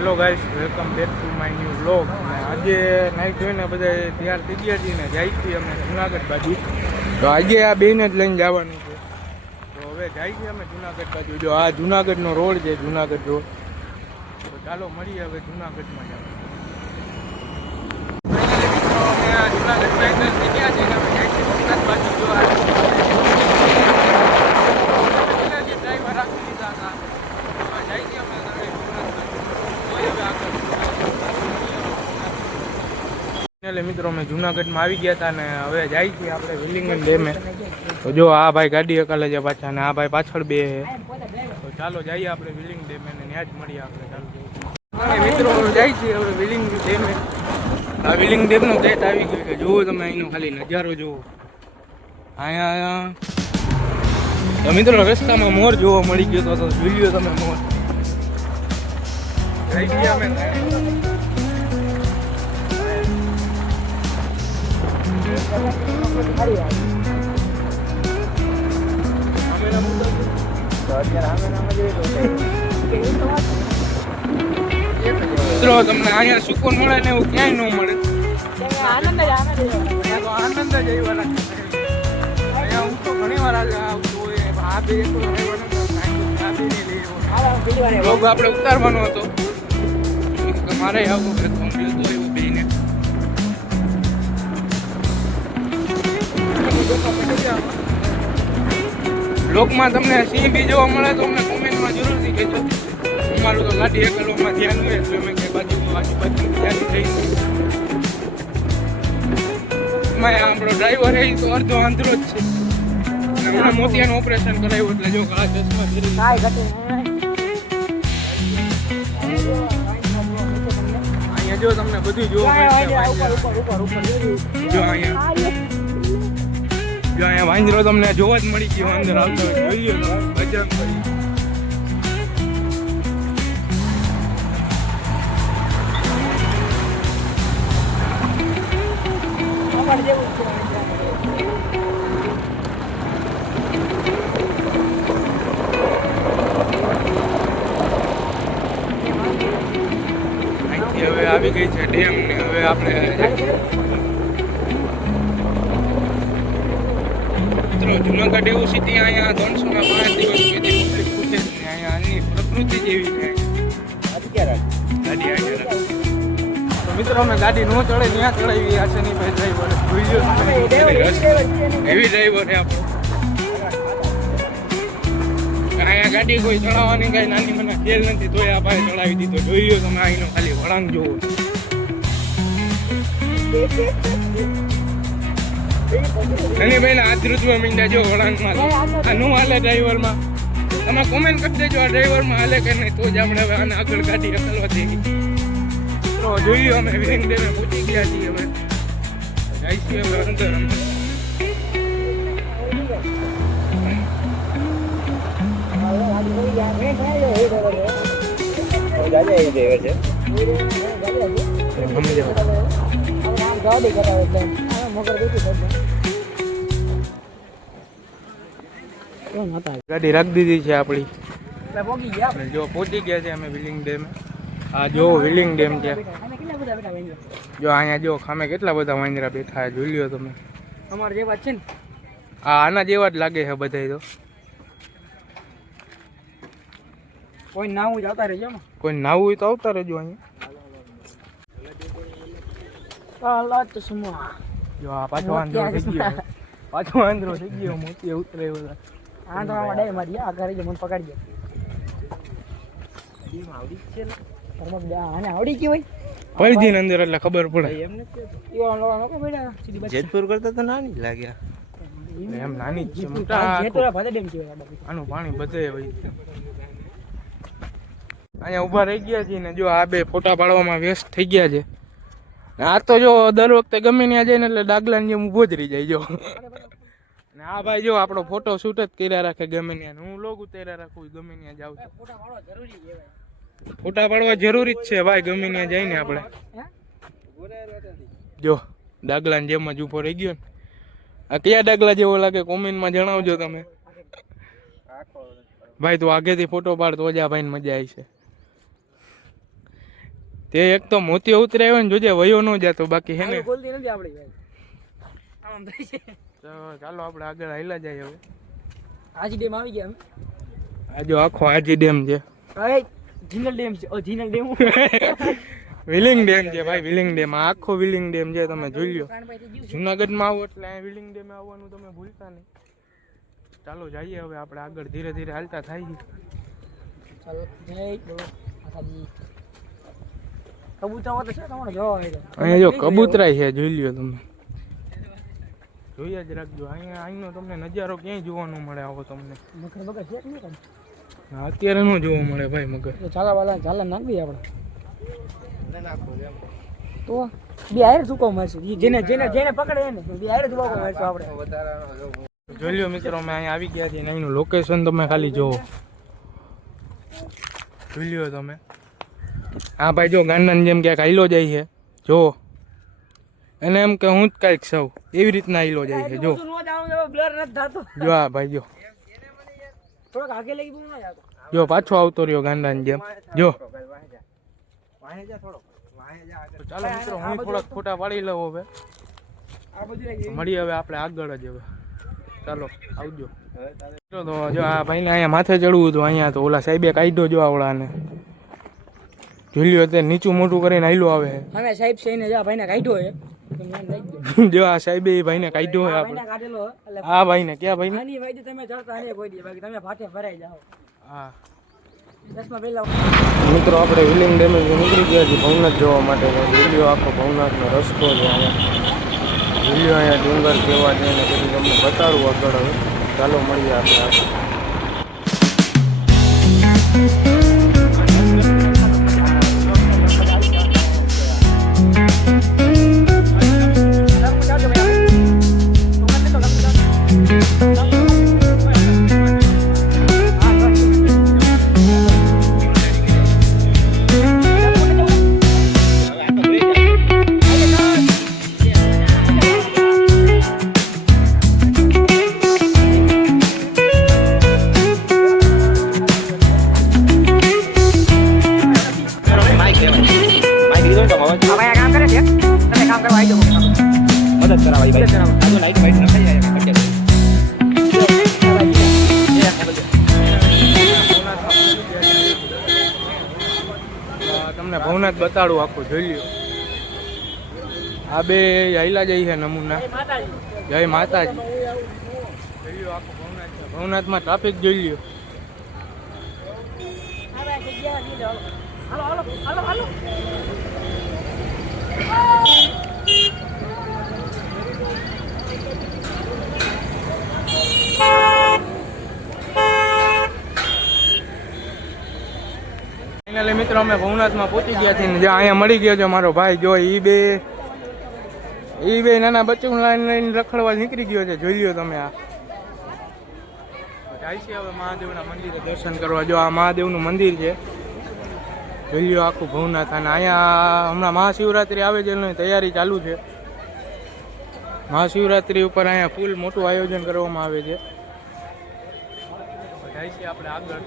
Hello guys, welcome back to my new vlog. આજે night જોઈને બધા તૈયાર થઈ ગયા છીએ ને જાય છીએ અમે જુનાગઢ બાજુ. તો આજે આ બેને જ લઈને જવાનું છે. તો હવે જાય છીએ અમે જુનાગઢ બાજુ. જો આ જુનાગઢનો રોડ છે, જુનાગઢ રોડ. તો ચાલો મળીએ હવે જુનાગઢમાં જવાનું. અમે આ જુનાગઢ ફાઇનલ થઈ ગયા છીએ ને અમે જાય છીએ સોમનાથ બાજુ. જો આ ડ્રાઈવર રાખી લીધા હતા. જાય છીએ અમે મિત્રો અમે જુનાગઢમાં આવી ગયા હતા ને હવે જાય છીએ આપણે વિલિંગડન ડેમે. તો જો આ ભાઈ ગાડી અકાલે છે પાછા ને આ ભાઈ પાછળ બે છે. તો ચાલો જઈએ આપણે વિલિંગ ડેમે ને ત્યાં જ મળીએ આપણે. ચાલો મિત્રો જાય છીએ હવે વિલિંગ ડેમે. આ વિલિંગ ડેમનો ગેટ આવી ગયો છે. જુઓ તમે અહીંનો ખાલી નજારો જુઓ. અહીંયા તો મિત્રો રસ્તામાં મોર જોવા મળી ગયો તો જોઈ લો તમે મોર. જઈ ગયા અમે મિત્રો તમને અહીંયા સુકૂન મળે ને એવું ક્યાંય ન મળે. આનંદ જ આવ્યો. અહીંયા હું તો ઘણી વાર આવતો હોય. આ બે લોગ આપણે ઉતારવાનો હતો. મારે આવું એવું બેને લોકમાં તમને સિંહ બી જોવા મળે તો અમને કોમેન્ટમાં જરૂરથી કહેજો. અમારું તો ગાડી એકલવામાં ધ્યાન હોય એટલે અમે કંઈ આજુબાજુ ધ્યાન થઈ. એમાં આપણો ડ્રાઈવર એ તો અડધો આંધળો જ છે. હમણાં મોતિયાનું ઓપરેશન કરાવ્યું એટલે જો આ ચશ્મા અહીંયા જો તમને બધું જોવા મળશે. જો અહીંયા વાંદરો તમને જોવા જ મળી ગયો. અંદર આવતો જોઈએ બજરંગ બલી. અહીંથી હવે આવી ગઈ છે ડેમ ને હવે આપણે જુનાગઢ એવું સિટી અહીંયા 300 ના 5 દિવસ સુધી ખૂટે જ નહીં. અહીંયા આની પ્રકૃતિ જેવી છે. તો મિત્રો અમે ગાડી ન ચડે ત્યાં ચડાવી આ છે નહીં ભાઈ ડ્રાઈવર જોઈ એવી ડ્રાઈવર છે આપણો. અહીંયા ગાડી કોઈ ચડાવવાની કઈ નાની મને ખેલ નથી તોય આ ભાઈ ચડાવી દીધો. જોઈ લો તમે અહીંનો ખાલી વળાંક જોવો. અને ભાઈ હાથ રૂચવા મીંડા જો વળાંકમાં આ નું હાલે ડ્રાઈવરમાં. તમે કોમેન્ટ કરી દેજો આ ડ્રાઈવરમાં હાલે કે નહીં તો જ આપણે હવે આને આગળ ગાડી અકલવા દઈએ. તો જોયું અમે વિલિંગ ડેમે પહોંચી ગયા છીએ. હવે જાય છીએ હવે અંદર. ગાડી રાખી દીધી છે આપણી. જો પહોંચી ગયા છે અમે વિલિંગ ડેમ. આ જો વિલિંગ ડેમ છે. જો અહીંયા જો ખામે કેટલા બધા વાંદરા બેઠા જોઈ લ્યો તમે. અમારા જેવા છે ને. આના જેવા જ લાગે છે બધા. તો કોઈ નાવું જ આવતા રહેજો. કોઈ નાવું હોય તો આવતા રહેજો અહીંયા. જો આ પાછો વાંદરો થઈ ગયો. પાછો વાંદરો થઈ ગયો. મોતી ઉતરે બધા. આવડી ગઈ હોય પડી અંદર એટલે ખબર પડે. જેતપુર કરતા તો નાની જ લાગ્યા. એમ નાની જ છે. આનું પાણી બધે હોય. અહીંયા ઊભા રહી ગયા છીએ ને જો આ બે ફોટા પાડવામાં વ્યસ્ત થઈ ગયા છે. આ તો જો દર વખતે ગમે ત્યાં જાય ને એટલે ડાગલાની જેમ ઊભો જ રહી જાય. જો ને આ ભાઈ જો આપણો ફોટો શૂટ જ કર્યા રાખે ગમે ત્યાં. હું લોગ ઉતાર્યા રાખું ગમે ત્યાં જાઉં છું. ફોટા પાડવા જરૂરી જ છે ભાઈ ગમે ત્યાં જઈને આપણે. જો ડાગલાની જેમ જ ઊભો રહી ગયો ને. આ કયા ડાગલા જેવો લાગે કોમેન્ટમાં જણાવજો તમે. ભાઈ તું આગેથી ફોટો પાડ તો જ આ ભાઈને મજા આવી છે. તે એક તો મોતિયો ઉતરાયો ને જોજે વયો ન જાતો બાકી હે ને બોલતી નથી આપણી ભાઈ આમ થઈ છે. તો ચાલો આપણે આગળ હાલ્યા જાય હવે. આજી ડેમ આવી ગયા અમે. આ જો આખો આજી ડેમ છે. હવે જીનલ ડેમ છે. ઓ જીનલ ડેમ વિલિંગ ડેમ છે ભાઈ. વિલિંગ ડેમ આખો વિલિંગ ડેમ છે. તમે જોઈ લો. જુનાગઢમાં આવો એટલે અહીંયા વિલિંગ ડેમે આવવાનું તમે ભૂલતા નહીં. ચાલો જઈએ હવે આપણે આગળ ધીરે ધીરે હાલતા થાય છે. ચાલો જય માતાજી. કબૂતર તો છે તમારે જોવા આવે. અહીંયા જો કબૂતરાય છે જોઈ લ્યો તમે. જોઈ જ રાખજો. અહીંયા અહીંનો તમને નજારો ક્યાંય જોવા ન મળે આવો તમને. મગર બગર છે નહીં કાંઈ? અત્યારે ન જોવા મળે ભાઈ મગર. ચાલા વાલા ચાલા નાખવી આપણે. તો બે આયર સુકો મારશું. જેને જેને જેને પકડે એને બે આયર સુકો મારશું આપણે. જોઈ લ્યો મિત્રો અમે અહીંયા આવી ગયા છીએ. અહીંનું લોકેશન તમે ખાલી જોવો. જોઈ લ્યો તમે. હા ભાઈ જો ગાંડાની જેમ ક્યાંક હાઈલો જાય છે જો. એને એમ કે હું જ કાંઈક સૌ એવી રીતના હાઈલો જાય છે જો. જો હા ભાઈ જો. થોડોક આગે લઈ બહુ ના જાતો. જો પાછો આવતો રહ્યો ગાંડાની જેમ જો. ચાલો મિત્રો હું થોડાક ફોટા પાડી લઉં હવે. મળીએ હવે આપણે આગળ જ હવે. ચાલો આવજો. તો જો આ ભાઈને અહીંયા માથે ચડવું હતું. અહીંયા તો ઓલા સાહેબે કાઢ્યો જો આવડાને. જોઈ લ્યો અત્યારે નીચું મોટું કરીને આયલો આવે છે. હવે સાહેબ છે જા ભાઈને કાઢ્યો છે. જો આ સાહેબે એ ભાઈને કાઢ્યો છે આપણે. આ ભાઈને ક્યાં ભાઈને? આની ભાઈ તમે ચડતા આને કોઈ દી બાકી તમે ફાટે ભરાઈ જાઓ. હા દસમાં પહેલા મિત્રો આપણે વિલિંગ ડેમે નીકળી ગયા છીએ ભવનાથ જોવા માટે. વિલિયો આખો ભવનાથનો રસ્તો છે. અહીંયા વિલિયો અહીંયા ડુંગર કેવા છે એને બધું તમને બતાડું આગળ હવે. ચાલો મળીએ આપણે આગળ. તમને ભવનાથ બતાડું આખું જોઈ લ્યો. આ બે હાઈલા જાય છે નમૂના. જય માતાજી. જોઈ લ્યો આખું ભવનાથ છે. ભવનાથમાં ટ્રાફિક જોઈ લ્યો. ફાઇનલી મિત્રો અમે ભવનાથમાં પહોંચી ગયા છીએ. જ્યાં અહીંયા મળી ગયો છે મારો ભાઈ. જો એ બે નાના બચ્ચું લઈને રખડવા નીકળી ગયો છે. જોઈ લ્યો તમે. આ જાય છે હવે મહાદેવના મંદિરે દર્શન કરવા. જો આ મહાદેવનું મંદિર છે. જોઈ લ્યો આખું ભવનાથ. અને અહીંયા હમણાં મહાશિવરાત્રિ આવે છે એની તૈયારી ચાલુ છે. મહાશિવરાત્રિ ઉપર અહીંયા ફૂલ મોટું આયોજન કરવામાં આવે છે. જાય છે આપણે આગળ.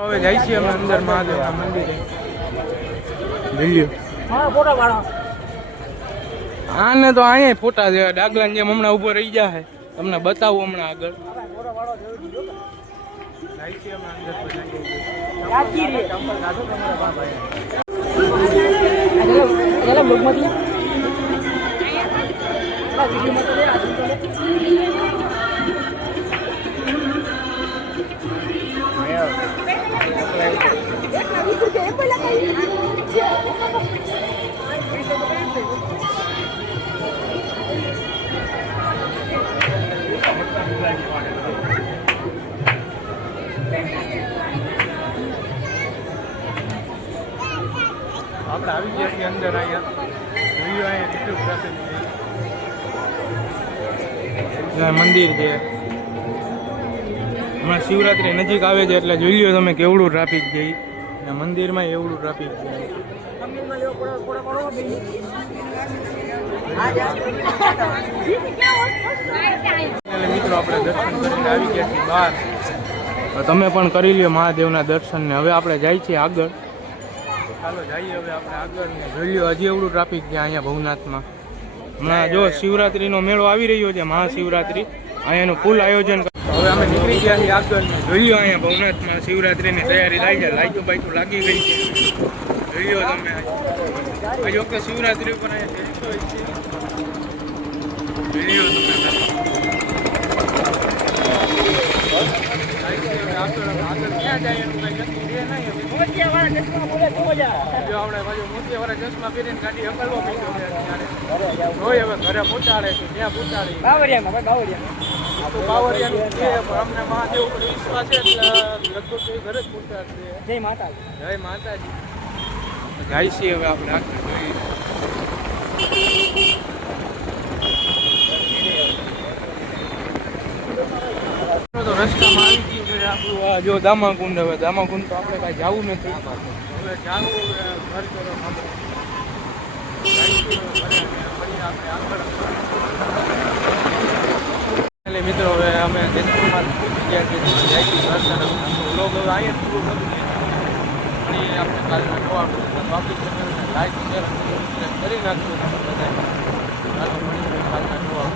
હવે જાય છીએ અમે અંદર મહાદેવના મંદિરે. જોઈ લ્યો. આને તો અહીંયા ફોટા છે ડાગલાની જેમ હમણાં ઉભો રહી જાય. તમને બતાવું હમણાં આગળ. જાય છીએ અમે આપણે આવી ગયા છીએ અંદર. અહીંયા જોયું અહીંયા કેટલું ટ્રાફિક છે. મંદિર છે. હમણાં શિવરાત્રી નજીક આવે છે એટલે જોઈ લ્યો તમે કેવડું ટ્રાફિક છે. મંદિરમાં એવડું ટ્રાફિક છે. મિત્રો આપણે દર્શન કરીને આવી ગયા છીએ બહાર. તમે પણ કરી લ્યો મહાદેવના દર્શન ને. હવે આપણે જાય છીએ આગળ. ચાલો જઈએ હવે આપણે આગળ ને જોઈ લો હજી એવડું ટ્રાફિક છે અહીંયા ભવનાથમાં. હમણાં જો શિવરાત્રીનો મેળો આવી રહ્યો છે, મહાશિવરાત્રી. અહીંયાનું ફૂલ આયોજન. હવે અમે નીકળી ગયા છીએ આગળ ને જોઈ લો અહીંયા ભવનાથમાં શિવરાત્રીની તૈયારી લાગી છે. લાઈટો બાઈટો લાગી ગઈ છે. જોઈ લો તમે આજે વખતે શિવરાત્રી ઉપર અહીંયા જઈશું જોઈ લો તમે. આગળ ક્યાં જાય એનું કઈ નક્કી છે નહીં. મોતિયાવાળા ચશ્મા બોલે તો મજા. જો આપણે બાજુ મોતિયાવાળા ચશ્મા પહેરીને ગાડી હકલવો પીધો છે અત્યારે. જોઈ હવે ઘરે પહોંચાડે છે, ત્યાં પહોંચાડી. બાવરિયામાં બાવરિયામાં આ તો બાવરિયાનું છે પણ અમને મહાદેવ ઉપર વિશ્વાસ છે એટલે લગભગ તો એ ઘરે જ પહોંચાડશે. જય માતાજી. જય માતાજી. જાય છીએ હવે આપણે આગળ જોઈએ. તો રસ્તામાં આવી ગયું છે આપણું આ જો દામાકુંડ. હવે દામાકુંડ તો આપણે કાંઈ જવું નથી. હવે જાવું ઘર કરો એટલે મિત્રો હવે અમે જેતપુરમાં પહોંચી ગયા છીએ. જઈશું ઘર તરફ. લોક હવે અહીંયા પૂરું બધું અને આપણે કાલના નવા આપણી ચેનલને લાઈક શેર કરી નાખશું બધા. ચાલો મળીએ કાલના નવા.